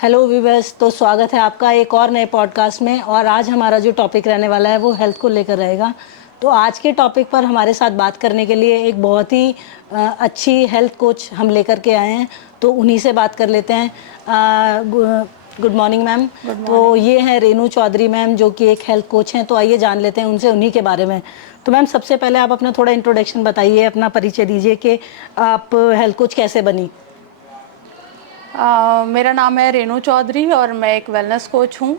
Hello viewers, तो स्वागत है आपका एक और नए पॉडकास्ट में। और आज हमारा जो टॉपिक रहने वाला है वो हेल्थ को लेकर रहेगा। तो आज के टॉपिक पर हमारे साथ बात करने के लिए एक बहुत ही अच्छी हेल्थ कोच हम लेकर के आए हैं, तो उन्हीं से बात कर लेते हैं। Good morning ma'am. तो ये हैं रेनू चौधरी मैम, जो कि एक हेल्थ कोच हैं। तो आइए जान लेते हैं उनसे उन्हीं के बारे में। तो मैम, सबसे पहले आप अपना थोड़ा इंट्रोडक्शन बताइए, अपना परिचय दीजिए कि आप हेल्थ कोच कैसे बनी। मेरा नाम है रेनू चौधरी और मैं एक वेलनेस कोच हूँ।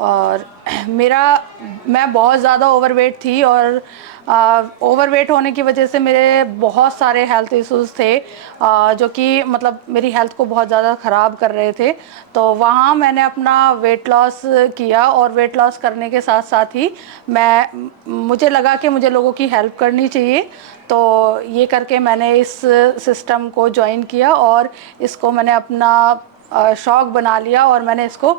और मैं बहुत ज़्यादा ओवरवेट थी और ओवरवेट होने की वजह से मेरे बहुत सारे हेल्थ इश्यूज थे, जो कि मतलब मेरी हेल्थ को बहुत ज़्यादा ख़राब कर रहे थे। तो वहाँ मैंने अपना वेट लॉस किया और वेट लॉस करने के साथ साथ ही मुझे लगा कि मुझे लोगों की हेल्प करनी चाहिए। तो ये करके मैंने इस सिस्टम को ज्वाइन किया और इसको मैंने अपना शौक़ बना लिया और मैंने इसको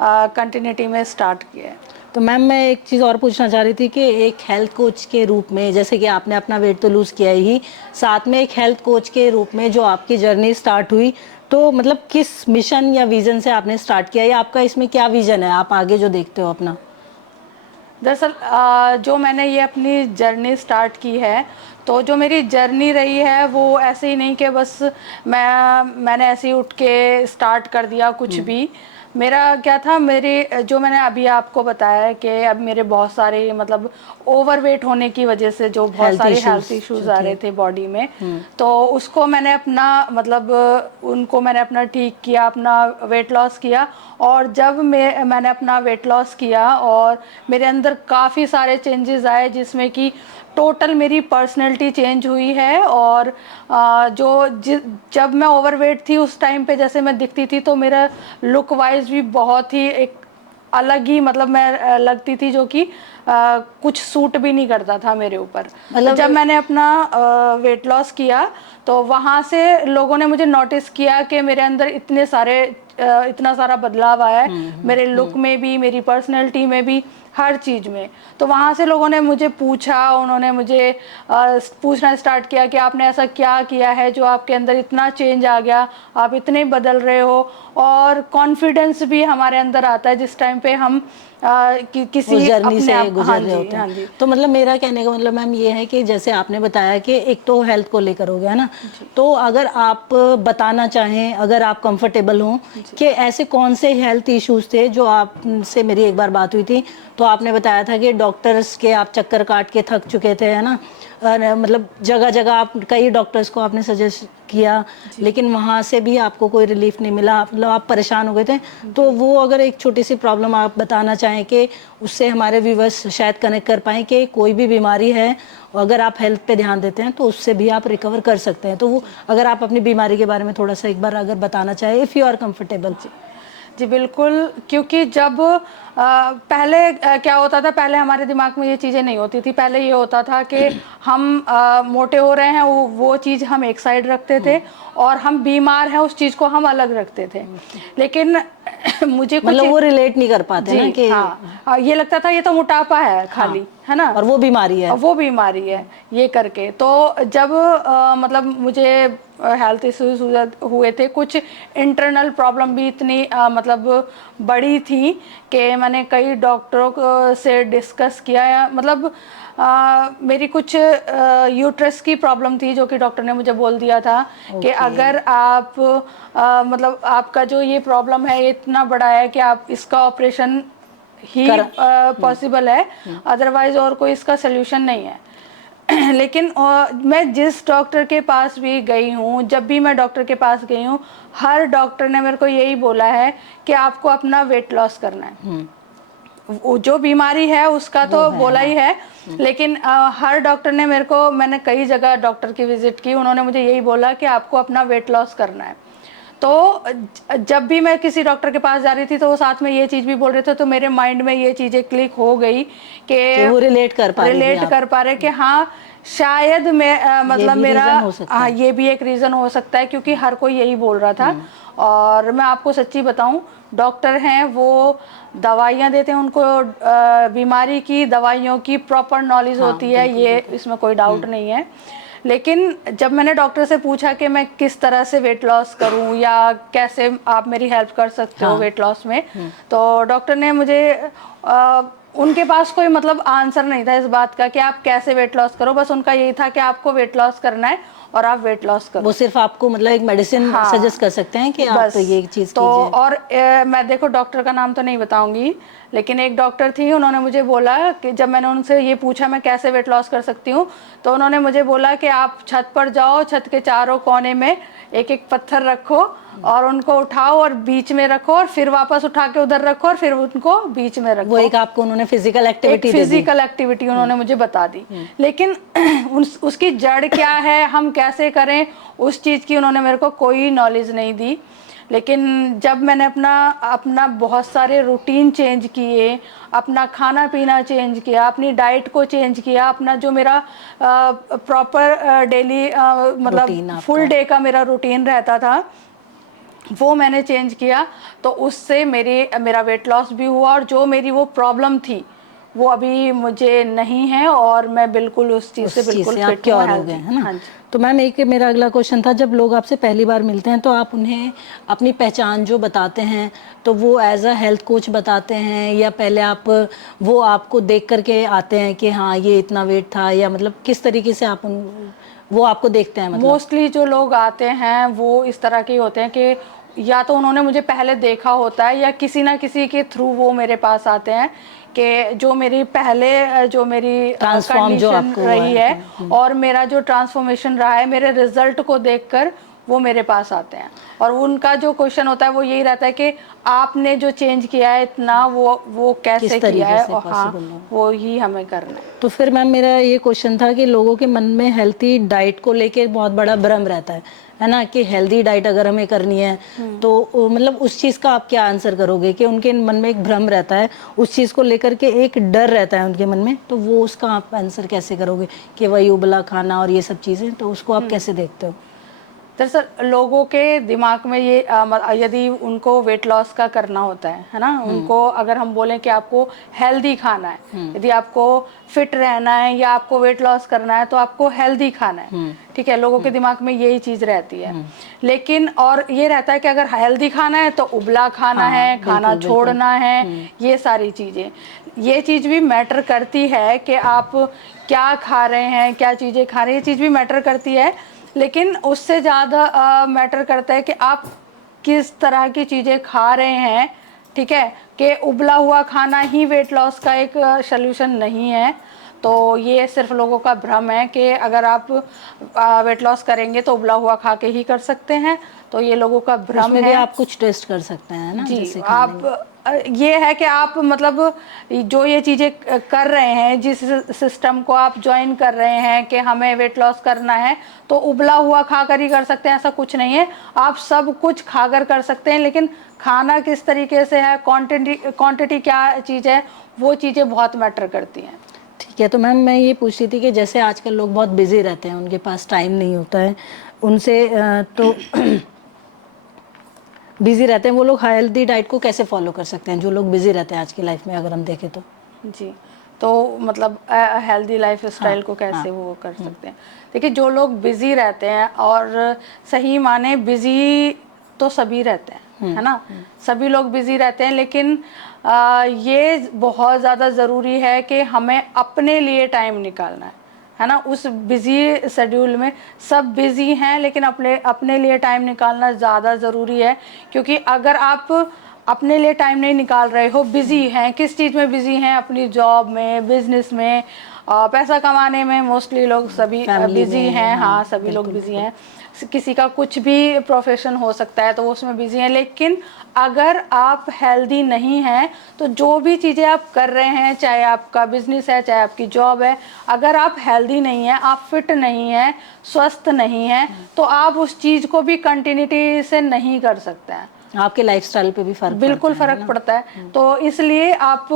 कंटिन्यूटी में स्टार्ट किया है। तो मैम, मैं एक चीज़ और पूछना चाह रही थी कि एक हेल्थ कोच के रूप में, जैसे कि आपने अपना वेट तो लूज़ किया ही, साथ में एक हेल्थ कोच के रूप में जो आपकी जर्नी स्टार्ट हुई, तो मतलब किस मिशन या विज़न से आपने स्टार्ट किया, या आपका इसमें क्या विज़न है, आप आगे जो देखते हो अपना। दरअसल जो मैंने ये अपनी जर्नी स्टार्ट की है, तो जो मेरी जर्नी रही है वो ऐसे ही नहीं कि बस मैंने ऐसे ही उठ के स्टार्ट कर दिया कुछ भी। मेरा क्या था, मेरे जो मैंने अभी आपको बताया है कि अब मेरे बहुत सारे मतलब ओवरवेट होने की वजह से जो बहुत सारे हेल्थ इश्यूज आ रहे थे बॉडी में, तो उसको मैंने अपना मतलब उनको मैंने अपना ठीक किया, अपना वेट लॉस किया। और जब मैंने अपना वेट लॉस किया और मेरे अंदर काफ़ी सारे चेंजेस आए, जिसमें कि टोटल मेरी पर्सनैलिटी चेंज हुई है। और जब मैं ओवरवेट थी उस टाइम पे जैसे मैं दिखती थी, तो मेरा लुक वाइज भी बहुत ही एक अलग ही मतलब मैं लगती थी, जो कि कुछ सूट भी नहीं करता था मेरे ऊपर। तो जब मैंने अपना वेट लॉस किया, तो वहाँ से लोगों ने मुझे नोटिस किया कि मेरे अंदर इतना सारा बदलाव आया है, मेरे लुक में भी, मेरी पर्सनैलिटी में भी, हर चीज़ में। तो वहाँ से लोगों ने मुझे पूछा, उन्होंने मुझे पूछना स्टार्ट किया कि आपने ऐसा क्या किया है जो आपके अंदर इतना चेंज आ गया, आप इतने बदल रहे हो। और कॉन्फिडेंस भी हमारे अंदर आता है जिस टाइम पे हम किसी जर्नी से अपने गुजर रहे होते हैं। तो मतलब मेरा कहने का मतलब मैम ये है कि जैसे आपने बताया कि एक तो हेल्थ को लेकर हो गया ना, तो अगर आप बताना चाहें, अगर आप कंफर्टेबल हों, कि ऐसे कौन से हेल्थ इश्यूज थे जो आपसे मेरी एक बार बात हुई थी, तो आपने बताया था कि डॉक्टर्स के आप चक्कर काट के थक चुके थे, है ना। मतलब जगह जगह आप कई डॉक्टर्स को आपने सजेस्ट किया, लेकिन वहाँ से भी आपको कोई रिलीफ नहीं मिला, मतलब आप परेशान हो गए थे। तो वो अगर एक छोटी सी प्रॉब्लम आप बताना चाहें कि उससे हमारे व्यूवर्स शायद कनेक्ट कर पाएँ कि कोई भी बीमारी है, अगर आप हेल्थ पे ध्यान देते हैं तो उससे भी आप रिकवर कर सकते हैं। तो वो अगर आप अपनी बीमारी के बारे में थोड़ा सा एक बार अगर बताना चाहें, इफ़ यू आर कंफर्टेबल। जी बिल्कुल, क्योंकि जब पहले क्या होता था, पहले हमारे दिमाग में ये चीज़ें नहीं होती थी। पहले ये होता था कि हम मोटे हो रहे हैं, वो चीज़ हम एक साइड रखते थे, और हम बीमार हैं उस चीज़ को हम अलग रखते थे। लेकिन मुझे कुछ मतलब वो रिलेट नहीं कर पाते ना कि हाँ, ये लगता था ये तो मोटापा है खाली, है ना, और वो बीमारी है, वो बीमारी है ये करके। तो जब मतलब मुझे हेल्थ इश्यूज हुए थे, कुछ इंटरनल प्रॉब्लम भी इतनी मतलब बड़ी थी कि मैंने कई डॉक्टरों से डिस्कस किया। मतलब मेरी कुछ यूट्रस की प्रॉब्लम थी, जो कि डॉक्टर ने मुझे बोल दिया था कि अगर आप मतलब आपका जो ये प्रॉब्लम है ये इतना बड़ा है कि आप इसका ऑपरेशन ही पॉसिबल है, अदरवाइज और कोई इसका सोल्यूशन नहीं है। लेकिन मैं जिस डॉक्टर के पास भी गई हूँ, जब भी मैं डॉक्टर के पास गई हूँ, हर डॉक्टर ने मेरे को यही बोला है कि आपको अपना वेट लॉस करना है। जो बीमारी है उसका तो बोला ही है, लेकिन हर डॉक्टर ने मैंने कई जगह डॉक्टर की विजिट की, उन्होंने मुझे यही बोला कि आपको अपना वेट लॉस करना है। तो जब भी मैं किसी डॉक्टर के पास जा रही थी तो वो साथ में ये चीज़ भी बोल रहे थे, तो मेरे माइंड में ये चीज़ें क्लिक हो गई कि वो रिलेट कर पा रहे कि हाँ शायद मैं मतलब मेरा ये भी एक रीज़न हो सकता है, क्योंकि हर कोई यही बोल रहा था। और मैं आपको सच्ची बताऊं, डॉक्टर हैं वो दवाइयाँ देते हैं, उनको बीमारी की दवाइयों की प्रॉपर नॉलेज होती है, ये इसमें कोई डाउट नहीं है। लेकिन जब मैंने डॉक्टर से पूछा कि मैं किस तरह से वेट लॉस करूं या कैसे आप मेरी हेल्प कर सकते हो वेट लॉस में, तो डॉक्टर ने मुझे उनके पास कोई मतलब आंसर नहीं था इस बात का कि आप कैसे वेट लॉस करो, बस उनका यही था कि आपको वेट लॉस करना है और आप वेट लॉस करो। वो सिर्फ आपको मतलब एक मेडिसिन हाँ, सजेस्ट कर सकते हैं कि आप ये चीज़ तो कीजिए। और मैं देखो डॉक्टर का नाम तो नहीं बताऊंगी, लेकिन एक डॉक्टर थी, उन्होंने मुझे बोला कि जब मैंने उनसे ये पूछा मैं कैसे वेट लॉस कर सकती हूँ, तो उन्होंने मुझे बोला कि आप छत पर जाओ, छत के चारों कोने में एक एक पत्थर रखो और उनको उठाओ और बीच में रखो और फिर वापस उठा के उधर रखो और फिर उनको बीच में रखो। वो एक आपको उन्होंने फिजिकल एक्टिविटी एक दे दी। फिजिकल एक्टिविटी उन्होंने मुझे बता दी, लेकिन उसकी जड़ क्या है, हम कैसे करें, उस चीज़ की उन्होंने मेरे को कोई नॉलेज नहीं दी। लेकिन जब मैंने अपना बहुत सारे रूटीन चेंज किए, अपना खाना पीना चेंज किया, अपनी डाइट को चेंज किया, अपना जो मेरा प्रॉपर डेली मतलब फुल डे का मेरा रूटीन रहता था वो मैंने चेंज किया, तो उससे मेरा वेट लॉस भी हुआ और जो मेरी वो प्रॉब्लम थी वो अभी मुझे नहीं है और मैं बिल्कुल उस चीज़ से बिल्कुल फिट क्योर हो गए, है ना। हाँ जी। तो मैम एक मेरा अगला क्वेश्चन था, जब लोग आपसे पहली बार मिलते हैं तो आप उन्हें अपनी पहचान जो बताते हैं तो वो एज अ हेल्थ कोच बताते हैं या पहले वो आपको देख करके आते हैं कि हाँ ये इतना वेट था, या मतलब किस तरीके से वो आपको देखते हैं? मतलब मोस्टली जो लोग आते हैं वो इस तरह के होते हैं कि या तो उन्होंने मुझे पहले देखा होता है या किसी ना किसी के थ्रू वो मेरे पास आते हैं कि जो मेरी कंडीशन रही है और मेरा जो ट्रांसफॉर्मेशन रहा है, मेरे रिजल्ट को देखकर वो मेरे पास आते हैं और उनका जो क्वेश्चन होता है वो यही रहता है कि आपने जो चेंज किया है इतना वो कैसे किया है, और हाँ वो ही हमें करना है। तो फिर मैम मेरा ये क्वेश्चन था कि लोगों के मन में हेल्थी डाइट को लेके बहुत बड़ा भ्रम रहता है ना, कि हेल्दी डाइट अगर हमें करनी है तो मतलब उस चीज़ का आप क्या आंसर करोगे कि उनके मन में एक भ्रम रहता है, उस चीज़ को लेकर के एक डर रहता है उनके मन में, तो वो उसका आप आंसर कैसे करोगे कि वही उबला खाना और ये सब चीज़ें, तो उसको आप कैसे देखते हो? दरअसल लोगों के दिमाग में ये यदि उनको वेट लॉस का करना होता है ना, उनको अगर हम बोलें कि आपको हेल्दी खाना है, यदि आपको फिट रहना है या आपको वेट लॉस करना है तो आपको हेल्दी खाना है, ठीक है, लोगों के दिमाग में यही चीज़ रहती है। लेकिन और ये रहता है कि अगर हेल्दी खाना है तो उबला खाना है, खाना छोड़ना है, ये सारी चीज़ें, ये चीज़ भी मैटर करती है कि आप क्या खा रहे हैं, क्या चीज़ें खा रहे हैं, ये चीज़ भी मैटर करती है। लेकिन उससे ज़्यादा मैटर करता है कि आप किस तरह की चीज़ें खा रहे हैं, ठीक है, कि उबला हुआ खाना ही वेट लॉस का एक सल्यूशन नहीं है। तो ये सिर्फ लोगों का भ्रम है कि अगर आप वेट लॉस करेंगे तो उबला हुआ खा के ही कर सकते हैं, तो ये लोगों का भ्रम उसमें भी है। आप कुछ टेस्ट कर सकते हैं ना, जी, जैसे आप ये है कि आप मतलब जो ये चीज़ें कर रहे हैं, जिस सिस्टम को आप ज्वाइन कर रहे हैं कि हमें वेट लॉस करना है तो उबला हुआ खाकर ही कर सकते हैं, ऐसा कुछ नहीं है, आप सब कुछ खाकर कर सकते हैं, लेकिन खाना किस तरीके से है, क्वांटिटी क्या चीज़ है, वो चीज़ें बहुत मैटर करती हैं। ठीक है। तो मैम मैं ये पूछ रही थी कि जैसे आजकल लोग बहुत बिजी रहते हैं, उनके पास टाइम नहीं होता है, उनसे तो बिजी रहते हैं, वो लोग हेल्दी डाइट को कैसे फॉलो कर सकते हैं, जो लोग बिजी रहते हैं आज की लाइफ में अगर हम देखें तो? जी, तो मतलब हेल्दी लाइफ स्टाइल को कैसे वो कर सकते हैं? देखिए, जो लोग बिज़ी रहते हैं और सही माने बिज़ी तो सभी रहते हैं, है ना, सभी लोग बिज़ी रहते हैं, लेकिन ये बहुत ज़्यादा ज़रूरी है कि हमें अपने लिए टाइम निकालना है ना। उस बिज़ी शेड्यूल में सब बिज़ी हैं, लेकिन अपने लिए टाइम निकालना ज़्यादा ज़रूरी है, क्योंकि अगर आप अपने लिए टाइम नहीं निकाल रहे हो, बिज़ी हैं, किस चीज़ में बिज़ी हैं, अपनी जॉब में, बिजनेस में, पैसा कमाने में, मोस्टली लोग सभी बिज़ी हैं, हाँ सभी लोग बिज़ी हैं, किसी का कुछ भी प्रोफेशन हो सकता है तो वो उसमें बिज़ी हैं। लेकिन अगर आप हेल्दी नहीं हैं तो जो भी चीज़ें आप कर रहे हैं, चाहे आपका बिजनेस है, चाहे आपकी जॉब है, अगर आप हेल्दी नहीं हैं, आप फिट नहीं हैं, स्वस्थ नहीं हैं, तो आप उस चीज़ को भी कंटिन्यूटी से नहीं कर सकते हैं। आपके लाइफस्टाइल पे भी बिल्कुल फ़र्क पड़ता है। तो इसलिए आप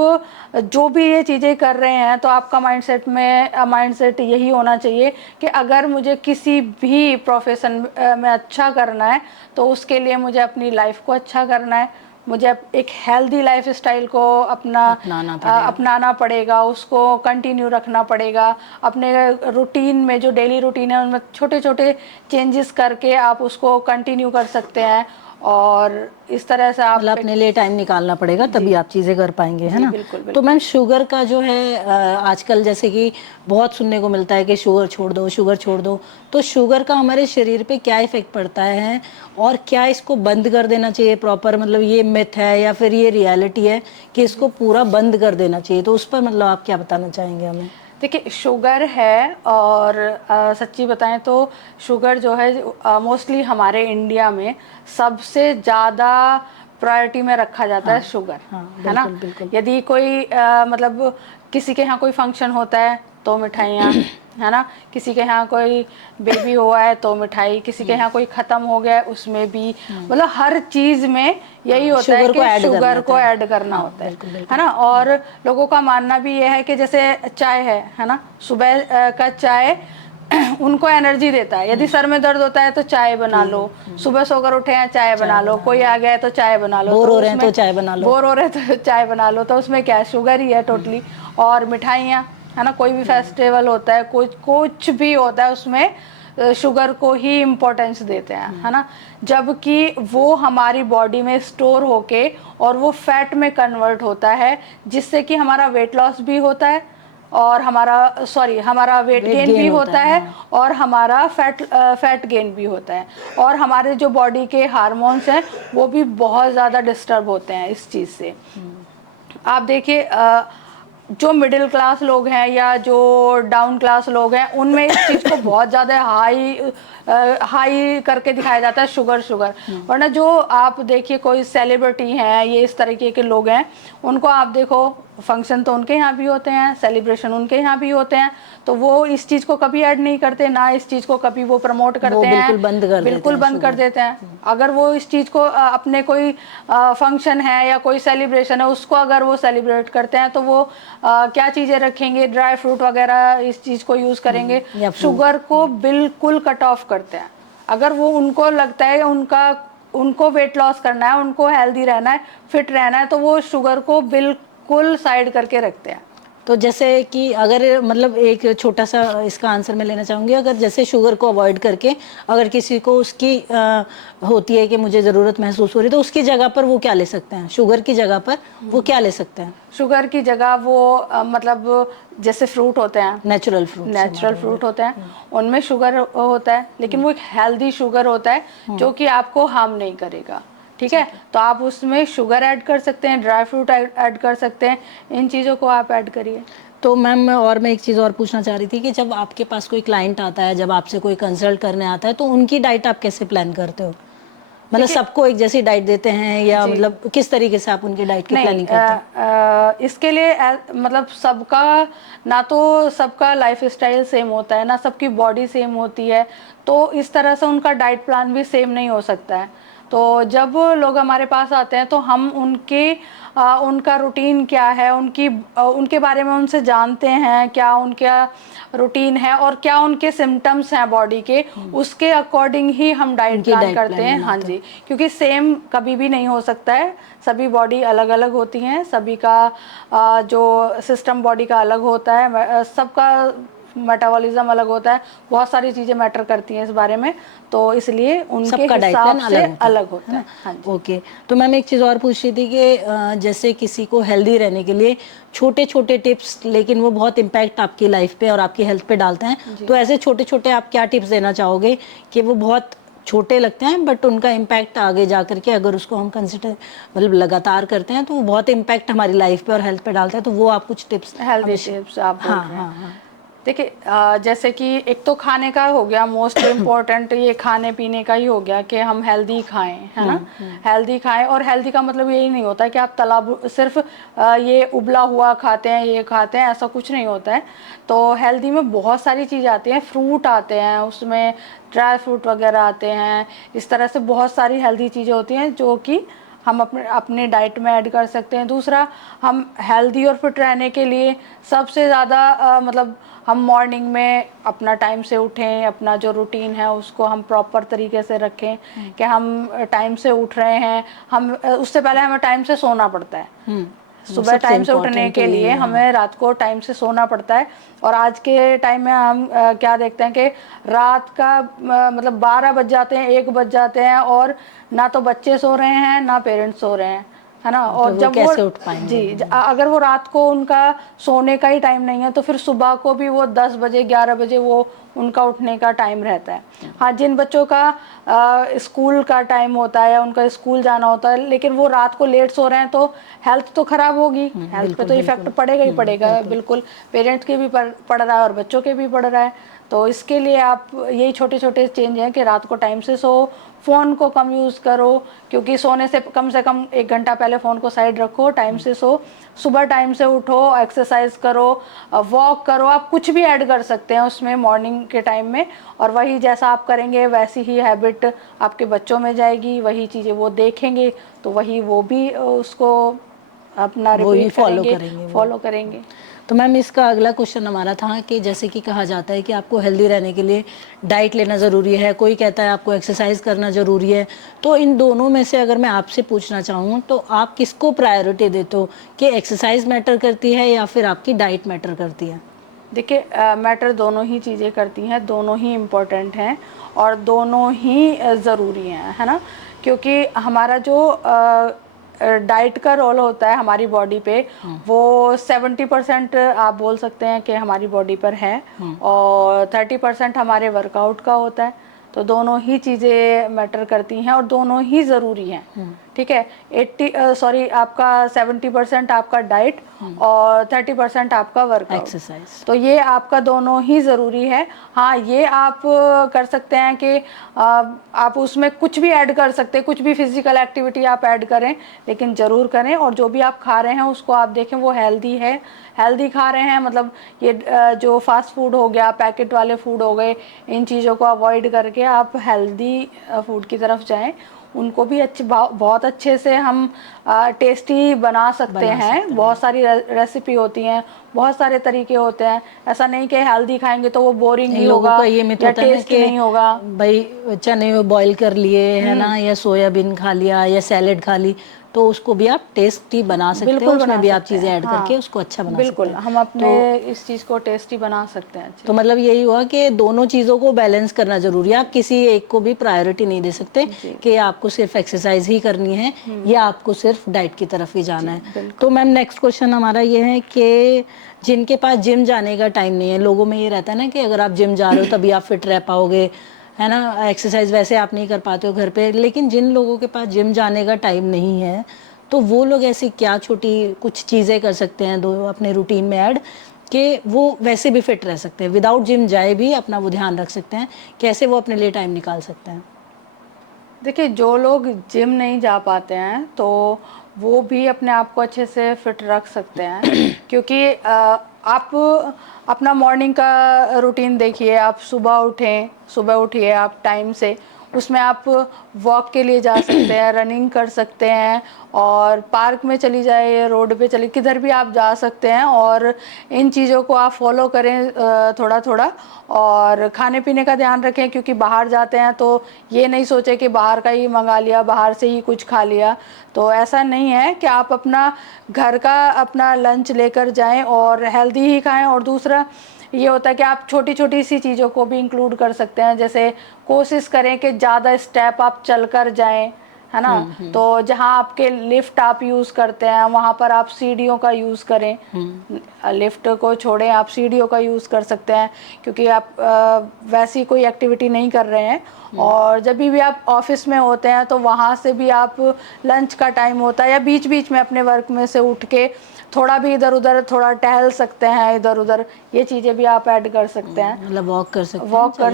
जो भी ये चीज़ें कर रहे हैं तो आपका माइंडसेट यही होना चाहिए कि अगर मुझे किसी भी प्रोफेशन में अच्छा करना है तो उसके लिए मुझे अपनी लाइफ को अच्छा करना है, मुझे एक हेल्दी लाइफ स्टाइल को अपनाना पड़ेगा, उसको कंटिन्यू रखना पड़ेगा। अपने रूटीन में जो डेली रूटीन है उनमें छोटे छोटे चेंजेस करके आप उसको कंटिन्यू कर सकते हैं, और इस तरह से आप मतलब अपने लिए टाइम निकालना पड़ेगा, तभी आप चीज़ें कर पाएंगे, है ना। बिल्कुल, बिल्कुल। तो मैम शुगर का जो है आजकल जैसे कि बहुत सुनने को मिलता है कि शुगर छोड़ दो, शुगर छोड़ दो, तो शुगर का हमारे शरीर पे क्या इफेक्ट पड़ता है, और क्या इसको बंद कर देना चाहिए प्रॉपर, मतलब ये मिथ है या फिर ये रियलिटी है कि इसको पूरा बंद कर देना चाहिए, तो उस पर मतलब आप क्या बताना चाहेंगे हमें। देखिए, शुगर है, और सच्ची बताएं तो शुगर जो है मोस्टली हमारे इंडिया में सबसे ज़्यादा प्रायोरिटी में रखा जाता है शुगर, है ना। यदि कोई मतलब किसी के यहाँ कोई फंक्शन होता है तो मिठाइयाँ, है ना, किसी के यहाँ कोई बेबी हुआ है तो मिठाई, किसी के यहाँ कोई ख़त्म हो गया है उसमें भी, मतलब हर चीज़ में यही होता है कि शुगर को ऐड करना होता है ना। और लोगों का मानना भी ये है कि जैसे चाय है ना, सुबह का चाय उनको एनर्जी देता है। यदि सर में दर्द होता है तो चाय बना लो, सुबह सोकर उठे हैं चाय बना लो, कोई आ गया है तो चाय बना लो, बोर हो रहे हैं तो चाय बना लो, बोर हो रहे हैं तो चाय बना लो, तो उसमें क्या है, शुगर ही है टोटली। और मिठाइयाँ, है ना, कोई भी फेस्टिवल होता है, कुछ भी होता है, उसमें शुगर को ही इम्पोर्टेंस देते हैं, है ना। जबकि वो हमारी बॉडी में स्टोर होके और वो फैट में कन्वर्ट होता है, जिससे कि हमारा वेट लॉस भी होता है, और हमारा वेट गेन भी होता है, और हमारा फैट गेन भी होता है, और हमारे जो बॉडी के हार्मोन्स हैं वो भी बहुत ज़्यादा डिस्टर्ब होते हैं इस चीज़ से। आप देखिए, जो मिडिल क्लास लोग हैं या जो डाउन क्लास लोग हैं, उनमें इस चीज़ को बहुत ज़्यादा हाई करके दिखाया जाता है, शुगर। वरना जो आप देखिए कोई सेलिब्रिटी हैं, ये इस तरीके के लोग हैं, उनको आप देखो, फंक्शन तो उनके यहाँ भी होते हैं, सेलिब्रेशन उनके यहाँ भी होते हैं, तो वो इस चीज़ को कभी ऐड नहीं करते, ना इस चीज़ को कभी वो प्रमोट करते हैं, बिल्कुल बंद कर देते हैं। अगर वो इस चीज़ को अपने कोई फंक्शन है या कोई सेलिब्रेशन है, उसको अगर वो सेलिब्रेट करते हैं, तो वो क्या चीज़ें रखेंगे, ड्राई फ्रूट वगैरह इस चीज़ को यूज़ करेंगे, शुगर को बिल्कुल कट ऑफ करते हैं। अगर वो उनको लगता है उनको वेट लॉस करना है, उनको हेल्दी रहना है, फिट रहना है, तो वो शुगर को बिल्कुल साइड करके रखते हैं। तो जैसे कि अगर मतलब एक छोटा सा इसका आंसर मैं लेना चाहूँगी, अगर जैसे शुगर को अवॉइड करके अगर किसी को उसकी होती है कि मुझे ज़रूरत महसूस हो रही है, तो उसकी जगह पर वो क्या ले सकते हैं, शुगर की जगह पर वो क्या ले सकते हैं। शुगर की जगह वो मतलब जैसे फ्रूट होते हैं, नेचुरल फ्रूट होते हैं, उनमें शुगर होता है, लेकिन वो एक हेल्दी शुगर होता है जो कि आपको हार्म नहीं करेगा, ठीक है। तो आप उसमें शुगर ऐड कर सकते हैं, ड्राई फ्रूट ऐड कर सकते हैं, इन चीज़ों को आप ऐड करिए। तो मैम मैं एक चीज़ और पूछना चाह रही थी कि जब आपके पास कोई क्लाइंट आता है, जब आपसे कोई कंसल्ट करने आता है, तो उनकी डाइट आप कैसे प्लान करते हो, मतलब सबको एक जैसी डाइट देते हैं या मतलब किस तरीके से आप उनकी डाइट की प्लानिंग करते हैं। इसके लिए मतलब सबका लाइफ स्टाइल सेम होता है ना, सबकी बॉडी सेम होती है, तो इस तरह से उनका डाइट प्लान भी सेम नहीं हो सकता है। तो जब लोग हमारे पास आते हैं तो हम उनका रूटीन क्या है, उनके बारे में उनसे जानते हैं, क्या उनका रूटीन है और क्या उनके सिम्टम्स हैं बॉडी के, उसके अकॉर्डिंग ही हम डाइट प्लान करते हैं। हाँ जी, क्योंकि सेम कभी भी नहीं हो सकता है, सभी बॉडी अलग अलग होती हैं, सभी का जो सिस्टम बॉडी का अलग होता है, सबका मेटाबॉलिज्म अलग होता है, बहुत सारी चीज़ें मैटर करती हैं इस बारे में, तो इसलिए उनके हिसाब से अलग होता है। हाँ जी। ओके, तो मैम एक चीज़ और पूछ रही थी कि जैसे किसी को हेल्दी रहने के लिए छोटे छोटे टिप्स, लेकिन वो बहुत इम्पैक्ट आपकी लाइफ पे और आपकी हेल्थ पे डालते हैं, तो ऐसे छोटे छोटे आप क्या टिप्स देना चाहोगे कि वो बहुत छोटे लगते हैं बट उनका इम्पैक्ट आगे जा करके अगर उसको हम कंसिडर मतलब लगातार करते हैं तो वो बहुत इम्पैक्ट हमारी लाइफ पे और हेल्थ पे डालता है, तो वो आप कुछ टिप्स, हेल्दी टिप्स आप बोल रहे हैं। देखिए, जैसे कि एक तो खाने का हो गया, मोस्ट इम्पोर्टेंट ये खाने पीने का ही हो गया कि हम हेल्दी खाएं, है ना। हेल्दी खाएं, और हेल्दी का मतलब यही नहीं होता है कि आप सिर्फ ये उबला हुआ खाते हैं, ये खाते हैं, ऐसा कुछ नहीं होता है। तो हेल्दी में बहुत सारी चीज़ आती हैं, फ्रूट आते हैं, उसमें ड्राई फ्रूट वगैरह आते हैं, इस तरह से बहुत सारी हेल्दी चीज़ें होती हैं जो कि हम अपने अपने डाइट में ऐड कर सकते हैं। दूसरा, हम हेल्दी और फिट रहने के लिए सबसे ज़्यादा मतलब हम मॉर्निंग में अपना टाइम से उठें, अपना जो रूटीन है उसको हम प्रॉपर तरीके से रखें कि हम टाइम से उठ रहे हैं। हम उससे पहले हमें टाइम से सोना पड़ता है। सुबह टाइम से उठने के लिए हमें रात को टाइम से सोना पड़ता है। और आज के टाइम में हम क्या देखते हैं कि रात का मतलब 12 बज जाते हैं, 1 बज जाते हैं, और ना तो बच्चे सो रहे हैं ना पेरेंट्स सो रहे हैं, है ना। और जब वो कैसे उठ पाएंगे? अगर वो रात को उनका सोने का ही टाइम नहीं है तो फिर सुबह को भी वो 10 बजे 11 बजे वो उनका उठने का टाइम रहता है। हाँ, जिन बच्चों का स्कूल का टाइम होता है या उनका स्कूल जाना होता है लेकिन वो रात को लेट सो रहे हैं तो हेल्थ तो खराब होगी, हेल्थ पे तो इफेक्ट पड़ेगा ही पड़ेगा। बिल्कुल, पेरेंट्स के भी पड़ रहा है और बच्चों के भी पड़ रहा है। तो इसके लिए आप यही छोटे छोटे चेंज हैं कि रात को टाइम से सो, फ़ोन को कम यूज़ करो, क्योंकि सोने से कम 1 घंटा पहले फ़ोन को साइड रखो, टाइम से सो, सुबह टाइम से उठो, एक्सरसाइज करो, वॉक करो। आप कुछ भी ऐड कर सकते हैं उसमें मॉर्निंग के टाइम में, और वही जैसा आप करेंगे वैसी ही हैबिट आपके बच्चों में जाएगी, वही चीज़ें वो देखेंगे तो वही वो भी उसको अपना रिपीट करेंगे, फॉलो करेंगे। तो मैम इसका अगला क्वेश्चन हमारा था कि जैसे कि कहा जाता है कि आपको हेल्दी रहने के लिए डाइट लेना ज़रूरी है, कोई कहता है आपको एक्सरसाइज करना ज़रूरी है, तो इन दोनों में से अगर मैं आपसे पूछना चाहूँ तो आप किसको प्रायोरिटी देते हो कि एक्सरसाइज मैटर करती है या फिर आपकी डाइट मैटर करती है? देखिए, मैटर दोनों ही चीज़ें करती हैं, दोनों ही इम्पोर्टेंट हैं और दोनों ही ज़रूरी हैं, है ना। क्योंकि हमारा जो डाइट का रोल होता है हमारी बॉडी पे, वो 70% आप बोल सकते हैं कि हमारी बॉडी पर है, और 30% हमारे वर्कआउट का होता है। तो दोनों ही चीज़ें मैटर करती हैं और दोनों ही ज़रूरी हैं, ठीक है। 70% आपका डाइट और 30% आपका वर्कआउट, एक्सरसाइज। तो ये आपका दोनों ही ज़रूरी है। हाँ, ये आप कर सकते हैं कि आप उसमें कुछ भी ऐड कर सकते हैं, कुछ भी फिजिकल एक्टिविटी आप ऐड करें, लेकिन ज़रूर करें। और जो भी आप खा रहे हैं उसको आप देखें वो हेल्दी है, हेल्दी खा रहे हैं, मतलब ये जो फास्ट फूड हो गया, पैकेट वाले फूड हो गए, इन चीज़ों को अवॉइड करके आप हेल्दी फूड की तरफ जाएं। उनको भी बहुत अच्छे से हम टेस्टी बना सकते हैं। बहुत सारी रेसिपी होती हैं, बहुत सारे तरीके होते हैं। ऐसा नहीं कि हेल्दी खाएंगे तो वो बोरिंग ही होगा या टेस्ट नहीं होगा। भाई चने बॉईल कर लिए है ना, या सोयाबीन खा लिया या सैलेड खा ली, तो उसको भी आप टेस्टी बना सकते हो, उसमें भी आप चीज़ें ऐड करके उसको अच्छा बना सकते हैं। बिल्कुल, हम अपने इस चीज़ को टेस्टी बना सकते हैं। तो मतलब यही हुआ कि दोनों चीज़ों को बैलेंस करना जरूरी है, आप किसी एक को भी प्रायोरिटी नहीं दे सकते कि आपको सिर्फ एक्सरसाइज ही करनी है या आपको सिर्फ डाइट की तरफ ही जाना है। तो मैम नेक्स्ट क्वेश्चन हमारा ये है कि जिनके पास जिम जाने का टाइम नहीं है, लोगों में ये रहता है ना कि अगर आप जिम जा रहे हो तभी आप फिट रह पाओगे, है ना, एक्सरसाइज वैसे आप नहीं कर पाते हो घर पे, लेकिन जिन लोगों के पास जिम जाने का टाइम नहीं है तो वो लोग ऐसी क्या छोटी कुछ चीज़ें कर सकते हैं दो अपने रूटीन में ऐड कि वो वैसे भी फिट रह सकते हैं, विदाउट जिम जाए भी अपना वो ध्यान रख सकते हैं, कैसे वो अपने लिए टाइम निकाल सकते हैं? देखिए, जो लोग जिम नहीं जा पाते हैं तो वो भी अपने आप को अच्छे से फिट रख सकते हैं, क्योंकि आप अपना मॉर्निंग का रूटीन देखिए। आप सुबह उठिए आप टाइम से, उसमें आप वॉक के लिए जा सकते हैं, रनिंग कर सकते हैं, और पार्क में चली जाए, रोड पे चली, किधर भी आप जा सकते हैं। और इन चीज़ों को आप फॉलो करें थोड़ा थोड़ा, और खाने पीने का ध्यान रखें, क्योंकि बाहर जाते हैं तो ये नहीं सोचे कि बाहर का ही मंगा लिया, बाहर से ही कुछ खा लिया। तो ऐसा नहीं है कि आप अपना घर का अपना लंच लेकर जाएं और हेल्दी ही खाएं। और दूसरा ये होता है कि आप छोटी छोटी सी चीज़ों को भी इंक्लूड कर सकते हैं, जैसे कोशिश करें कि ज़्यादा स्टेप आप चल कर जाएं, है ना। तो जहाँ आपके लिफ्ट आप यूज़ करते हैं वहाँ पर आप सीढ़ियों का यूज़ करें, लिफ्ट को छोड़ें, आप सीढ़ियों का यूज़ कर सकते हैं, क्योंकि आप वैसी कोई एक्टिविटी नहीं कर रहे हैं। और जब भी आप ऑफिस में होते हैं तो वहाँ से भी आप लंच का टाइम होता है या बीच बीच में अपने वर्क में से उठ के थोड़ा भी इधर उधर थोड़ा टहल सकते हैं, इधर उधर ये चीज़ें भी आप ऐड कर सकते हैं, मतलब वॉक कर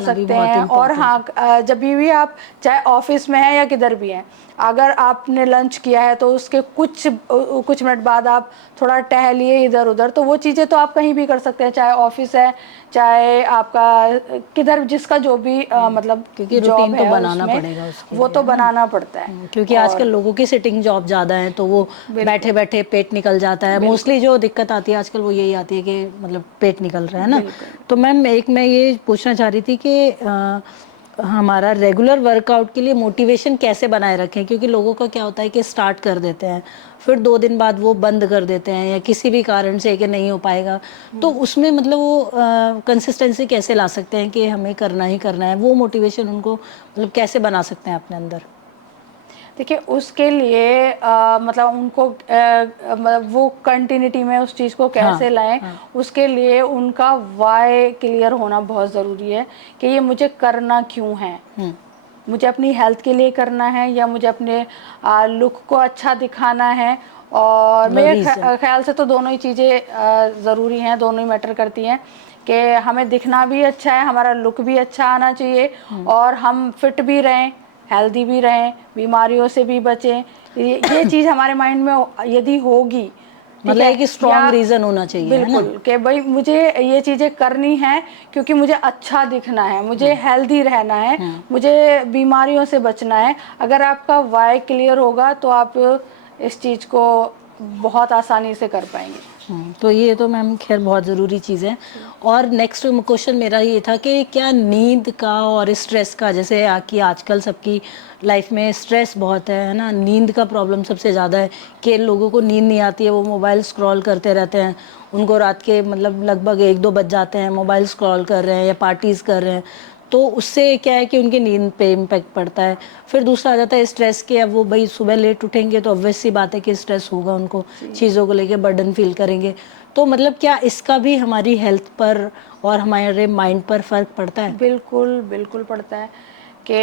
सकते हैं। और हाँ, जब भी आप चाहे ऑफिस में हैं या किधर भी हैं, अगर आपने लंच किया है तो उसके कुछ मिनट बाद आप थोड़ा टहलिए इधर उधर, तो वो चीज़ें तो आप कहीं भी कर सकते हैं, चाहे ऑफिस है, चाहे आपका किधर जिसका जो भी मतलब क्योंकि जॉब रूटीन तो है बनाना उसमें पड़ेगा उसके वो लिए, तो है ना? बनाना पड़ता है। क्योंकि आजकल लोगों की सिटिंग जॉब ज़्यादा है, तो वो बैठे बैठे पेट निकल जाता है। मोस्टली जो दिक्कत आती है आजकल वो यही आती है कि मतलब पेट निकल रहा है ना। बिल्कुल। तो मैम एक मैं ये पूछना चाह रही थी कि हमारा रेगुलर वर्कआउट के लिए मोटिवेशन कैसे बनाए रखें, क्योंकि लोगों का क्या होता है कि स्टार्ट कर देते हैं, फिर 2 दिन बाद वो बंद कर देते हैं या किसी भी कारण से कि नहीं हो पाएगा। तो उसमें मतलब वो कंसिस्टेंसी कैसे ला सकते हैं कि हमें करना ही करना है, वो मोटिवेशन उनको मतलब कैसे बना सकते हैं अपने अंदर? देखिए उसके लिए मतलब उनको मतलब वो कंटिन्यूटी में उस चीज़ को कैसे हाँ, लाएं, हाँ। उसके लिए उनका वाई क्लियर होना बहुत ज़रूरी है कि ये मुझे करना क्यों है। मुझे अपनी हेल्थ के लिए करना है या मुझे अपने लुक को अच्छा दिखाना है। और मतलब मेरे रीज़न। ख्याल से तो दोनों ही चीज़ें ज़रूरी हैं, दोनों ही मैटर करती हैं कि हमें दिखना भी अच्छा है, हमारा लुक भी अच्छा आना चाहिए और हम फिट भी रहें, हेल्दी भी रहें, बीमारियों से भी बचें। ये चीज़ हमारे माइंड में यदि होगी, ठीक मतलब है, एक स्ट्रॉन्ग या रीज़न होना चाहिए, है ना? बिल्कुल कि भाई मुझे ये चीज़ें करनी है क्योंकि मुझे अच्छा दिखना है, मुझे हेल्दी रहना है, मुझे बीमारियों से बचना है। अगर आपका वाई क्लियर होगा तो आप इस चीज़ को बहुत आसानी से कर पाएंगे। तो ये तो मैम खैर बहुत ज़रूरी चीज़ है। और नेक्स्ट क्वेश्चन मेरा ये था कि क्या नींद का और स्ट्रेस का, जैसे कि आजकल सबकी लाइफ में स्ट्रेस बहुत है ना, नींद का प्रॉब्लम सबसे ज़्यादा है कि लोगों को नींद नहीं आती है, वो मोबाइल स्क्रॉल करते रहते हैं, उनको रात के मतलब लगभग 1-2 बज जाते हैं, मोबाइल स्क्रॉल कर रहे हैं या पार्टीज़ कर रहे हैं। तो उससे क्या है कि उनकी नींद पे इम्पैक्ट पड़ता है। फिर दूसरा आ जाता है स्ट्रेस के, अब वो भाई सुबह लेट उठेंगे तो ऑब्वियस सी बात है कि स्ट्रेस होगा उनको, चीज़ों को लेके बर्डन फील करेंगे। तो मतलब क्या इसका भी हमारी हेल्थ पर और हमारे माइंड पर फ़र्क पड़ता है? बिल्कुल बिल्कुल पड़ता है कि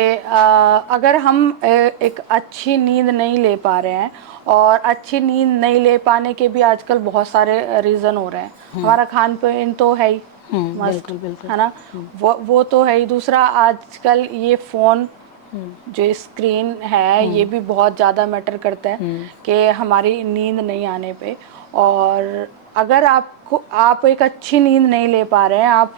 अगर हम एक अच्छी नींद नहीं ले पा रहे हैं, और अच्छी नींद नहीं ले पाने के भी आजकल बहुत सारे रीज़न हो रहे हैं। हमारा खान पीन तो है ही मस्ट, बिल्कुल, बिल्कुल। है ना, वो तो है ही। दूसरा आजकल ये फ़ोन जो स्क्रीन है ये भी बहुत ज़्यादा मैटर करता है कि हमारी नींद नहीं आने पे। और अगर आप एक अच्छी नींद नहीं ले पा रहे हैं, आप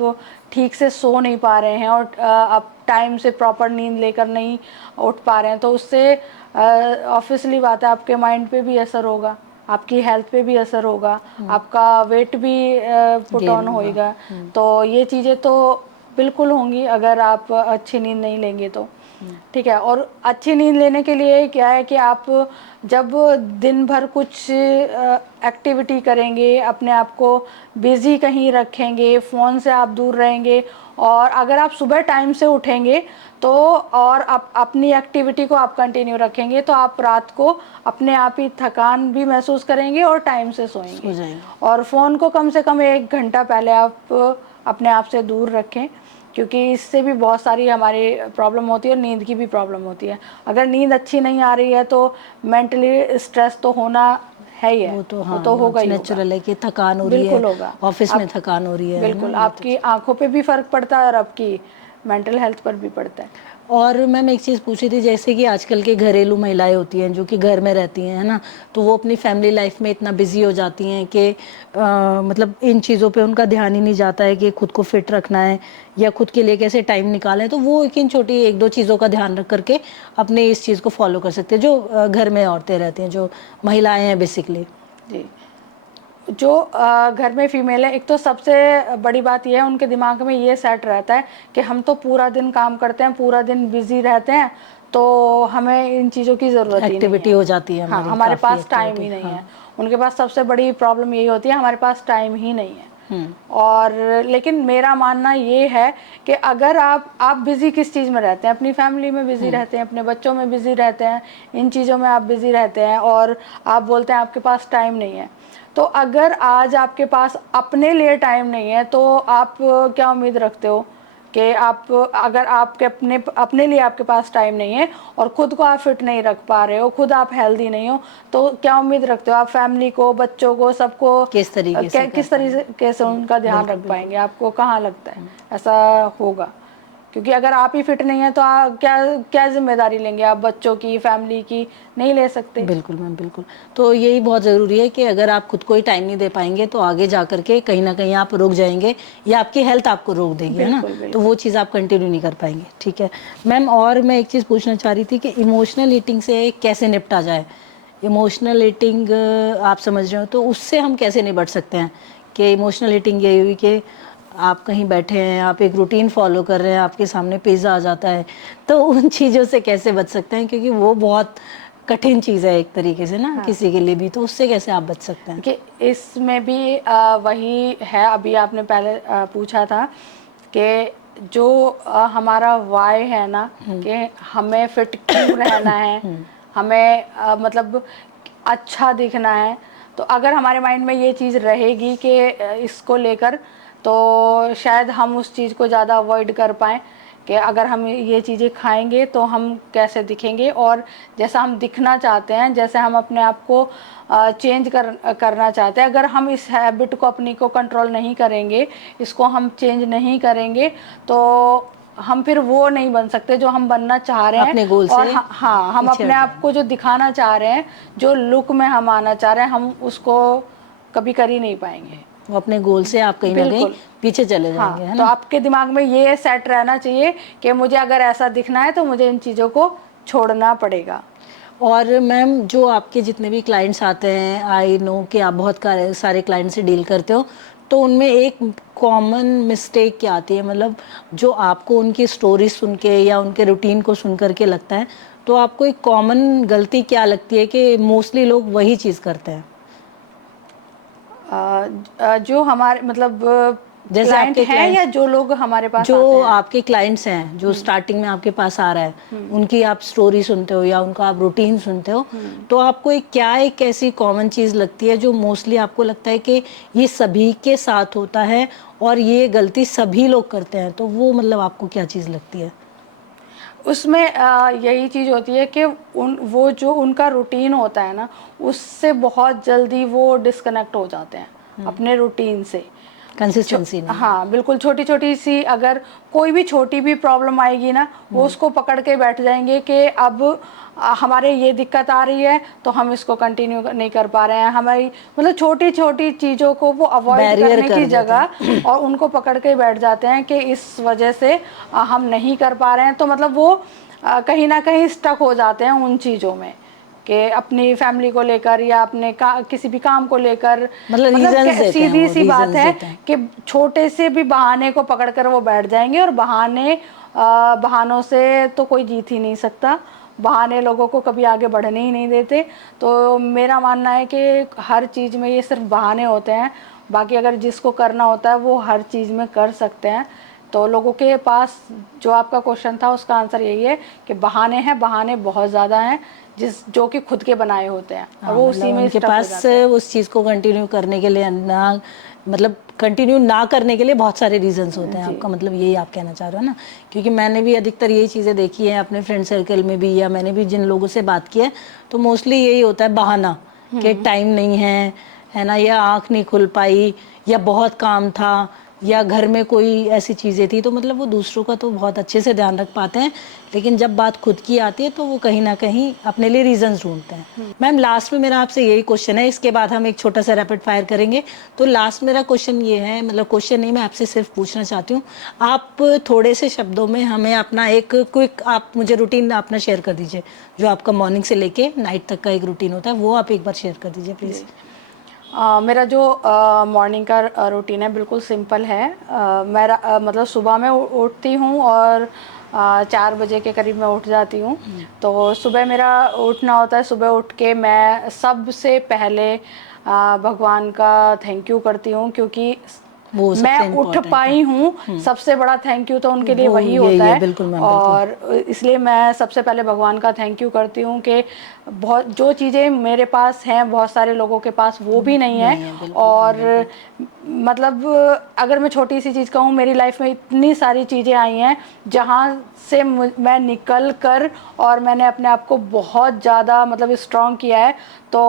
ठीक से सो नहीं पा रहे हैं और आप टाइम से प्रॉपर नींद लेकर नहीं उठ पा रहे हैं, तो उससे ऑब्वियसली बात है आपके माइंड पे भी असर होगा, आपकी हेल्थ पे भी असर होगा, आपका वेट भी पुट गेन ऑन होगा। होएगा। तो ये चीज़ें तो बिल्कुल होंगी अगर आप अच्छी नींद नहीं लेंगे तो, ठीक है। और अच्छी नींद लेने के लिए क्या है कि आप जब दिन भर कुछ एक्टिविटी करेंगे, अपने आप को बिज़ी कहीं रखेंगे, फ़ोन से आप दूर रहेंगे, और अगर आप सुबह टाइम से उठेंगे तो और आप अपनी एक्टिविटी को आप कंटिन्यू रखेंगे तो आप रात को अपने आप ही थकान भी महसूस करेंगे और टाइम से सो सोएंगे। जाएंगे। और फ़ोन को कम से कम 1 घंटा पहले आप अपने आप से दूर रखें, क्योंकि इससे भी बहुत सारी हमारी प्रॉब्लम होती है और नींद की भी प्रॉब्लम होती है। अगर नींद अच्छी नहीं आ रही है तो मेंटली स्ट्रेस तो होना है ही है, वो तो वो हाँ, तो वो होगा ही होगा, नेचुरल है कि थकान हो रही है, बिल्कुल होगा। ऑफिस में आप थकान हो रही है ना, बिल्कुल, ये तो। आपकी आंखों पे भी फ़र्क पड़ता है और आपकी मेंटल हेल्थ पर भी पड़ता है। और मैम एक चीज़ पूछी थी, जैसे कि आजकल के घरेलू महिलाएं होती हैं जो कि घर में रहती हैं, है ना, तो वो अपनी फैमिली लाइफ में इतना बिजी हो जाती हैं कि मतलब इन चीज़ों पे उनका ध्यान ही नहीं जाता है कि खुद को फिट रखना है या खुद के लिए कैसे टाइम निकालें। तो वो इन छोटी 1-2 चीज़ों का ध्यान रख करके अपने इस चीज़ को फॉलो कर सकते हैं, जो घर में औरतें रहती हैं, जो महिलाएं हैं बेसिकली। जी, जो घर में फीमेल है, एक तो सबसे बड़ी बात यह है उनके दिमाग में ये सेट रहता है कि हम तो पूरा दिन काम करते हैं, पूरा दिन बिजी रहते हैं, तो हमें इन चीज़ों की ज़रूरत ही नहीं एक्टिविटी है। हो जाती है हाँ, हमारी, हमारे काफ़ी पास टाइम एक्टिविटी। ही नहीं हाँ। है। उनके पास सबसे बड़ी प्रॉब्लम यही होती है, हमारे पास टाइम ही नहीं है। और लेकिन मेरा मानना ये है कि अगर आप बिज़ी किस चीज़ में रहते हैं, अपनी फैमिली में बिज़ी रहते हैं, अपने बच्चों में बिज़ी रहते हैं, इन चीज़ों में आप बिज़ी रहते हैं और आप बोलते हैं आपके पास टाइम नहीं है, तो अगर आज आपके पास अपने लिए टाइम नहीं है तो आप क्या उम्मीद रखते हो कि आप, अगर आपके अपने लिए आपके पास टाइम नहीं है और खुद को आप फिट नहीं रख पा रहे हो, खुद आप हेल्दी नहीं हो, तो क्या उम्मीद रखते हो आप फैमिली को, बच्चों को, सबको किस तरीके से कर किस तरीके से उनका ध्यान बिल्कुल, रख बिल्कुल। पाएंगे? आपको कहाँ लगता है ऐसा होगा? क्योंकि अगर आप ही फिट नहीं है तो क्या क्या जिम्मेदारी लेंगे आप बच्चों की, फैमिली की? नहीं ले सकते। बिल्कुल मैम, बिल्कुल। तो यही बहुत ज़रूरी है कि अगर आप खुद को ही टाइम नहीं दे पाएंगे तो आगे जा करके कहीं ना कहीं आप रुक जाएंगे, या आपकी हेल्थ आपको रोक देगी, है ना। बिल्कुल तो बिल्कुल। वो चीज़ आप कंटिन्यू नहीं कर पाएंगे। ठीक है मैम, और मैं एक चीज़ पूछना चाह रही थी कि इमोशनल ईटिंग से कैसे निपटा जाए। इमोशनल ईटिंग आप समझ रहे हो, तो उससे हम कैसे निपट सकते हैं? कि इमोशनल ईटिंग यही हुई कि आप कहीं बैठे हैं, आप एक रूटीन फॉलो कर रहे हैं, आपके सामने पिज़्ज़ा आ जाता है, तो उन चीज़ों से कैसे बच सकते हैं? क्योंकि वो बहुत कठिन चीज़ है एक तरीके से ना, हाँ। किसी के लिए भी। तो उससे कैसे आप बच सकते हैं? कि इसमें भी वही है, अभी आपने पहले पूछा था कि जो हमारा वाई है ना, कि हमें फिट क्यों रहना है, हमें मतलब अच्छा दिखना है। तो अगर हमारे माइंड में ये चीज़ रहेगी कि इसको लेकर, तो शायद हम उस चीज़ को ज़्यादा अवॉइड कर पाएँ कि अगर हम ये चीज़ें खाएंगे तो हम कैसे दिखेंगे, और जैसा हम दिखना चाहते हैं, जैसे हम अपने आप को चेंज करना चाहते हैं, अगर हम इस हैबिट को अपनी को कंट्रोल नहीं करेंगे, इसको हम चेंज नहीं करेंगे, तो हम फिर वो नहीं बन सकते जो हम बनना चाह रहे हैं। अपने गोल और से हाँ, हम पीछे अपने हट आप को जो दिखाना चाह रहे हैं, जो लुक में हम आना चाह रहे हैं, हम उसको कभी कर ही नहीं पाएंगे। वो अपने गोल से आप कहीं ना कहीं बिल्कुल। पीछे चले जाएंगे, हाँ, है तो ना। आपके दिमाग में ये सेट रहना चाहिए कि मुझे अगर ऐसा दिखना है तो मुझे इन चीज़ों को छोड़ना पड़ेगा। और मैम, जो आपके जितने भी क्लाइंट्स आते हैं, आई नो कि आप बहुत सारे क्लाइंट से डील करते हो, तो उनमें एक कॉमन मिस्टेक क्या आती है? मतलब जो आपको उनकी स्टोरी सुन के या उनके रूटीन को सुन करके लगता है, तो आपको एक कॉमन गलती क्या लगती है कि मोस्टली लोग वही चीज़ करते हैं? जो हमारे मतलब जैसे क्लाइंट आपके हैं या क्लाइंट्स, जो लोग हमारे पास जो आते हैं? आपके क्लाइंट्स हैं, जो स्टार्टिंग में आपके पास आ रहा है, उनकी आप स्टोरी सुनते हो या उनका आप रूटीन सुनते हो, तो आपको एक ऐसी कॉमन चीज़ लगती है जो मोस्टली आपको लगता है कि ये सभी के साथ होता है और ये गलती सभी लोग करते हैं, तो वो मतलब आपको क्या चीज़ लगती है? उसमें यही चीज़ होती है कि वो जो उनका रूटीन होता है ना, उससे बहुत जल्दी वो डिस्कनेक्ट हो जाते हैं अपने रूटीन से। कंसिस्टेंसी नहीं है। हाँ बिल्कुल, छोटी छोटी सी अगर कोई भी छोटी भी प्रॉब्लम आएगी ना, वो उसको पकड़ के बैठ जाएंगे कि अब हमारे ये दिक्कत आ रही है तो हम इसको कंटिन्यू नहीं कर पा रहे हैं। हमारी मतलब छोटी छोटी चीज़ों को वो अवॉइड बैरियर करने कर की देते जगह हैं। और उनको पकड़ के बैठ जाते हैं कि इस वजह से हम नहीं कर पा रहे हैं। तो मतलब वो कहीं ना कहीं स्टक हो जाते हैं उन चीज़ों में, कि अपनी फैमिली को लेकर या अपने किसी भी काम को लेकर। मतलब रीजंस देते हैं, सीधी वो सी बात रीजंस है देते हैं। कि छोटे से भी बहाने को पकड़कर वो बैठ जाएंगे, और बहानों से तो कोई जीत ही नहीं सकता। बहाने लोगों को कभी आगे बढ़ने ही नहीं देते। तो मेरा मानना है कि हर चीज़ में ये सिर्फ बहाने होते हैं, बाकी अगर जिसको करना होता है वो हर चीज़ में कर सकते हैं। तो लोगों के पास, जो आपका क्वेश्चन था उसका आंसर यही है कि बहाने हैं, बहाने बहुत ज़्यादा हैं जो कि खुद के बनाए होते हैं, और हाँ, वो मतलब उसी में उनके स्टक हो पास जाते हैं। उस चीज़ को कंटिन्यू करने के लिए ना, मतलब कंटिन्यू ना करने के लिए बहुत सारे रीजंस होते हैं। जी। आपका मतलब यही आप कहना चाह रहे हो ना? क्योंकि मैंने भी अधिकतर यही चीज़ें देखी हैं अपने फ्रेंड सर्कल में भी, या मैंने भी जिन लोगों से बात की है, तो मोस्टली यही होता है बहाना, कि टाइम नहीं है ना, या आँख नहीं खुल पाई, या बहुत काम था, या घर में कोई ऐसी चीज़ें थी। तो मतलब वो दूसरों का तो बहुत अच्छे से ध्यान रख पाते हैं, लेकिन जब बात खुद की आती है तो वो कहीं ना कहीं अपने लिए रीजंस ढूंढते हैं। मैम, लास्ट में मेरा आपसे यही क्वेश्चन है, इसके बाद हम एक छोटा सा रैपिड फायर करेंगे। तो लास्ट मेरा क्वेश्चन ये है, मतलब क्वेश्चन नहीं, मैं आपसे सिर्फ पूछना चाहती हूँ, आप थोड़े से शब्दों में हमें अपना एक क्विक, आप मुझे रूटीन अपना शेयर कर दीजिए, जो आपका मॉर्निंग से लेके नाइट तक का एक रूटीन होता है, वो आप एक बार शेयर कर दीजिए प्लीज़। मेरा जो मॉर्निंग का रूटीन है बिल्कुल सिंपल है। मेरा मतलब सुबह में उठती हूँ और 4 बजे के करीब मैं उठ जाती हूँ। तो सुबह मेरा उठना होता है, सुबह उठ के मैं सबसे पहले भगवान का थैंक यू करती हूँ, क्योंकि वो मैं सबसे उठ इम्पोर्टेंट है। पाई हूँ। सबसे बड़ा थैंक यू तो उनके लिए वो वही यही होता है, है। बिल्कुल मैम, बिल्कुल। और इसलिए मैं सबसे पहले भगवान का थैंक यू करती हूँ कि बहुत जो चीज़ें मेरे पास हैं बहुत सारे लोगों के पास वो भी नहीं है। नहीं है, बिल्कुल मैम, और बिल्कुल। मतलब अगर मैं छोटी सी चीज़ कहूँ, मेरी लाइफ में इतनी सारी चीज़ें आई हैं जहाँ से मैं निकल कर और मैंने अपने आप को बहुत ज़्यादा मतलब स्ट्रॉन्ग किया है। तो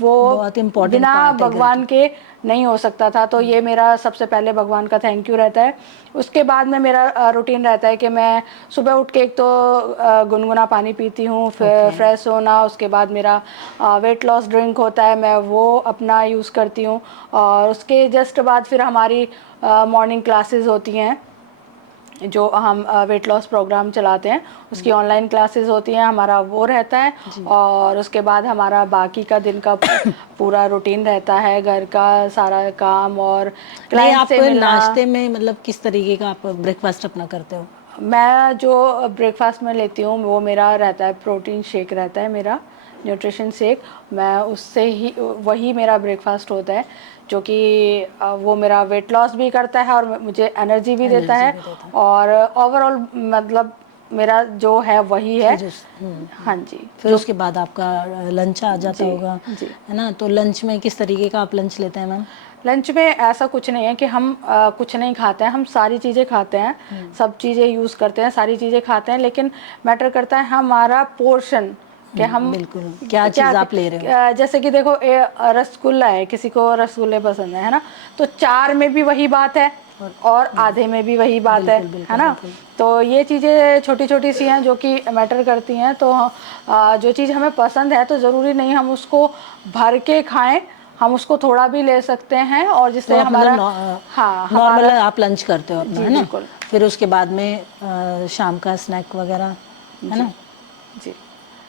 वो बहुत इम्पोर्टेंट बिना पार्ट है भगवान के नहीं हो सकता था। तो ये मेरा सबसे पहले भगवान का थैंक यू रहता है। उसके बाद में मेरा रूटीन रहता है कि मैं सुबह उठ के एक तो गुनगुना पानी पीती हूँ, फिर फ्रेश होना, उसके बाद मेरा वेट लॉस ड्रिंक होता है, मैं वो अपना यूज़ करती हूँ। और उसके जस्ट बाद फिर हमारी मॉर्निंग क्लासेस होती हैं, जो हम वेट लॉस प्रोग्राम चलाते हैं उसकी ऑनलाइन क्लासेस होती हैं, हमारा वो रहता है। और उसके बाद हमारा बाकी का दिन का पूरा रूटीन रहता है, घर का सारा काम और नहीं, क्लाइंट आप से मिलना। नाश्ते में मतलब किस तरीके का आप ब्रेकफास्ट अपना करते हो? मैं जो ब्रेकफास्ट में लेती हूँ वो मेरा रहता है प्रोटीन शेक रहता है, मेरा न्यूट्रिशन शेक। मैं उससे ही वही मेरा ब्रेकफास्ट होता है, जो कि वो मेरा वेट लॉस भी करता है और मुझे एनर्जी भी देता एनर्जी है। भी देता है। और ओवरऑल मतलब मेरा जो है वही है। फिर हाँ जी। फिर जो उसके बाद आपका लंच आ जाता जी होगा, जी। है ना? तो लंच में किस तरीके का आप लंच लेते हैं मैम? लंच में ऐसा कुछ नहीं है कि हम कुछ नहीं खाते हैं, हम सारी चीज़ें खाते हैं, सब चीज़ें यूज़ करते हैं, सारी चीज़ें खाते हैं, लेकिन मैटर करता है हमारा पोर्शन कि हम बिल्कुल, क्या चीज़ आप ले रहे हो? जैसे कि देखो रसगुल्ला है, किसी को रसगुल्ले पसंद है ना, तो 4 में भी वही बात है और आधे में भी वही बात बिल्कुल है बिल्कुल ना। बिल्कुल। तो ये चीज़ें छोटी छोटी सी हैं जो कि मैटर करती हैं। तो जो चीज़ हमें पसंद है तो ज़रूरी नहीं हम उसको भर के खाएं, हम उसको थोड़ा भी ले सकते हैं और तो जिससे आप हमारा मतलब हाँ नॉर्मल हमारा आप लंच करते हो अपना, जी है ना? बिल्कुल। फिर उसके बाद में शाम का स्नैक वगैरह, है जी ना? जी।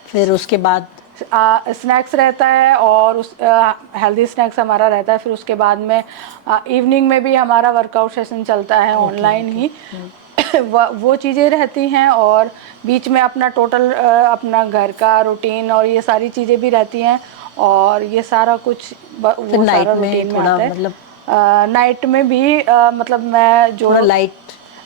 फिर उसके बाद स्नैक्स रहता है और उस हेल्दी स्नैक्स हमारा रहता है। फिर उसके बाद में इवनिंग में भी हमारा वर्कआउट सेशन चलता है ओके ऑनलाइन ओके। ही। वो चीज़ें रहती हैं और बीच में अपना टोटल अपना घर का रूटीन और ये सारी चीज़ें भी रहती हैं और ये सारा कुछ फिर वो सारा नाइट में रूटीन में थोड़ा आता है। मतलब नाइट में भी मतलब मैं जो थोड़ा लाइट,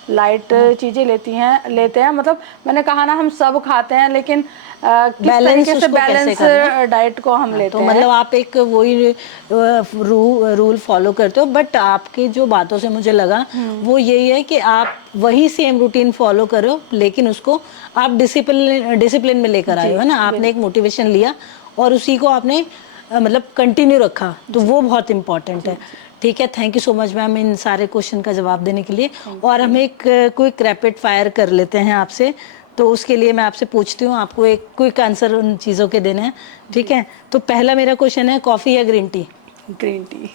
लाइट है ना? चीज़ें लेते हैं, मतलब मैंने कहा ना हम सब खाते हैं, लेकिन किस बैलेंस तरीके से उसको कैसे बैलेंस करना है? डाइट को हम हाँ, तो लेते हैं। मतलब आप एक वही रूल फॉलो करते हो, बट आपकी जो बातों से मुझे लगा वो यही है कि आप वही सेम रूटीन फॉलो करो, लेकिन उसको आप डिसिप्लिन में लेकर आए जी हो, है ना? आपने एक मोटिवेशन लिया और उसी को आपने मतलब कंटिन्यू रखा, तो वो बहुत इंपॉर्टेंट है। ठीक है, thank you so much ma'am इन सारे क्वेश्चन का जवाब देने के लिए। और हम एक क्विक रैपिड फायर कर लेते हैं आपसे, तो उसके लिए मैं आपसे पूछती हूँ, आपको एक क्विक आंसर उन चीज़ों के देने हैं, ठीक है? तो पहला मेरा क्वेश्चन है, कॉफ़ी या green tea? Green tea.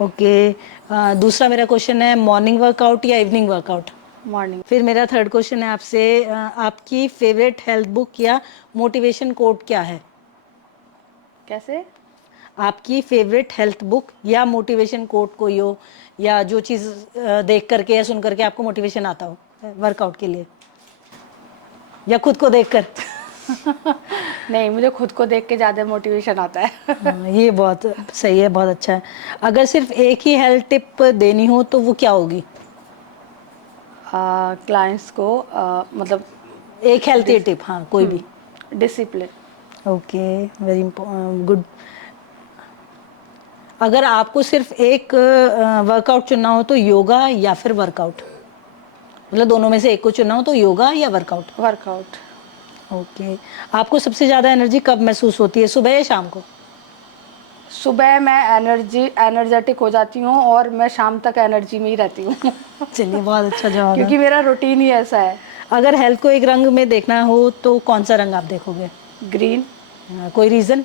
Okay. दूसरा मेरा क्वेश्चन है, मॉर्निंग वर्कआउट या इवनिंग वर्कआउट? मॉर्निंग। फिर मेरा थर्ड क्वेश्चन है आपसे, आपकी फेवरेट हेल्थ बुक या मोटिवेशन कोट क्या है? कैसे? आपकी फेवरेट हेल्थ बुक या मोटिवेशन कोट कोई हो, या जो चीज़ देख करके या सुन करके आपको मोटिवेशन आता हो वर्कआउट के लिए, या खुद को देखकर? नहीं, मुझे खुद को देख के ज़्यादा मोटिवेशन आता है। हाँ, ये बहुत सही है, बहुत अच्छा है। अगर सिर्फ एक ही हेल्थ टिप देनी हो तो वो क्या होगी? क्लाइंट्स को मतलब एक हेल्थी टिप, हाँ, कोई भी। डिसिप्लिन। Okay, very good. अगर आपको सिर्फ एक वर्कआउट चुनना हो तो योगा या फिर वर्कआउट, मतलब दोनों में से एक को चुनना हो तो योगा या वर्कआउट? वर्कआउट। ओके। आपको सबसे ज़्यादा एनर्जी कब महसूस होती है, सुबह या शाम को? सुबह मैं एनर्जेटिक हो जाती हूँ और मैं शाम तक एनर्जी में ही रहती हूँ। चलिए, बहुत अच्छा जवाब है। क्योंकि मेरा रूटीन ही ऐसा है। अगर हेल्थ को एक रंग में देखना हो तो कौन सा रंग आप देखोगे? ग्रीन। कोई रीज़न?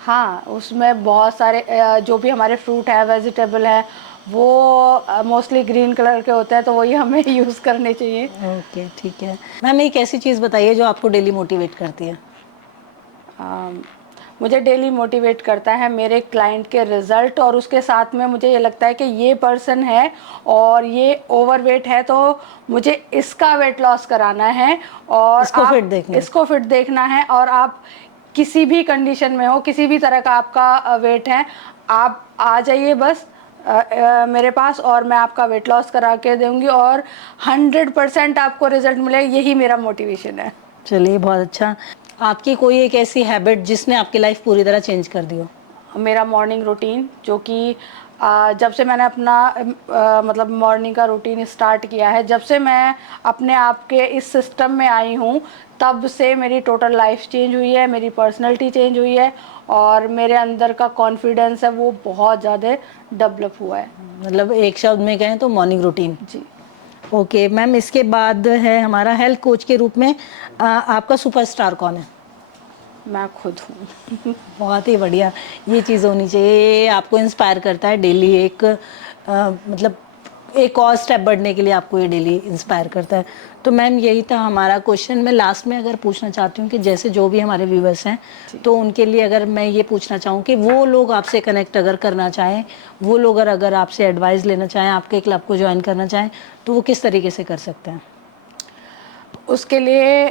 हाँ, उसमें बहुत सारे जो भी हमारे फ्रूट है, वेजिटेबल है, वो मोस्टली ग्रीन कलर के होते हैं, तो वही हमें यूज़ करने चाहिए। ओके, ठीक है। मैम एक ऐसी चीज़ बताइए जो आपको डेली मोटिवेट करती है। अम, मुझे डेली मोटिवेट करता है मेरे क्लाइंट के रिज़ल्ट, और उसके साथ में मुझे ये लगता है कि ये पर्सन है और ये ओवरवेट है, तो मुझे इसका वेट लॉस कराना है और इसको फिट आप देखना है। इसको फिट देखना है। और आप किसी भी कंडीशन में हो, किसी भी तरह का आपका वेट है, आप आ जाइए बस मेरे पास और मैं आपका वेट लॉस करा के दूंगी और 100% आपको रिजल्ट मिलेगा। यही मेरा मोटिवेशन है। चलिए, बहुत अच्छा। आपकी कोई एक ऐसी हैबिट जिसने आपकी लाइफ पूरी तरह चेंज कर दी हो? मेरा मॉर्निंग रूटीन, जो कि जब से मैंने अपना मतलब मॉर्निंग का रूटीन स्टार्ट किया है, जब से मैं अपने आप के इस सिस्टम में आई हूँ तब से मेरी टोटल लाइफ चेंज हुई है, मेरी पर्सनैलिटी चेंज हुई है और मेरे अंदर का कॉन्फिडेंस है वो बहुत ज़्यादा डेवलप हुआ है। मतलब एक शब्द में कहें तो मॉर्निंग रूटीन। जी। ओके मैम, इसके बाद है हमारा हेल्थ कोच के रूप में आपका सुपरस्टार कौन है? मैं खुद हूँ। बहुत ही बढ़िया, ये चीज़ होनी चाहिए, ये आपको इंस्पायर करता है डेली, एक मतलब एक और स्टेप बढ़ने के लिए आपको ये डेली इंस्पायर करता है। तो मैम यही था हमारा क्वेश्चन। मैं लास्ट में अगर पूछना चाहती हूँ कि जैसे जो भी हमारे व्यूवर्स हैं तो उनके लिए अगर मैं ये पूछना चाहूँ कि वो लोग आपसे कनेक्ट अगर करना चाहें, वो लोग अगर आपसे एडवाइस लेना चाहें, आपके क्लब को ज्वाइन करना चाहें, तो वो किस तरीके से कर सकते हैं? उसके लिए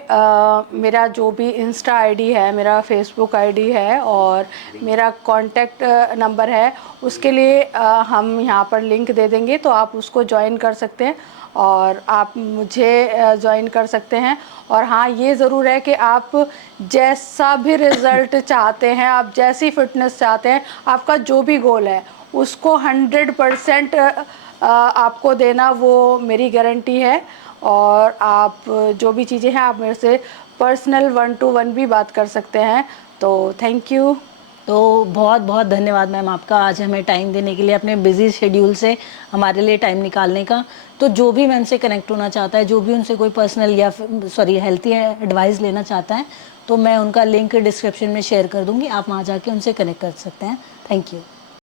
मेरा जो भी इंस्टा आईडी है, मेरा फेसबुक आईडी है और मेरा कांटेक्ट नंबर है, उसके लिए हम यहाँ पर लिंक दे देंगे, तो आप उसको ज्वाइन कर सकते हैं और आप मुझे ज्वाइन कर सकते हैं। और हाँ, ये ज़रूर है कि आप जैसा भी रिज़ल्ट चाहते हैं, आप जैसी फिटनेस चाहते हैं, आपका जो भी गोल है उसको 100% आपको देना, वो मेरी गारंटी है। और आप जो भी चीज़ें हैं आप मेरे से पर्सनल 1-to-1 भी बात कर सकते हैं। तो थैंक यू। तो बहुत बहुत धन्यवाद मैम आपका, आज हमें टाइम देने के लिए, अपने बिजी शेड्यूल से हमारे लिए टाइम निकालने का। तो जो भी मैम से कनेक्ट होना चाहता है, जो भी उनसे कोई पर्सनल या हेल्थी एडवाइस लेना चाहता है, तो मैं उनका लिंक डिस्क्रिप्शन में शेयर कर दूंगी, आप वहाँ जाके उनसे कनेक्ट कर सकते हैं। Thank you.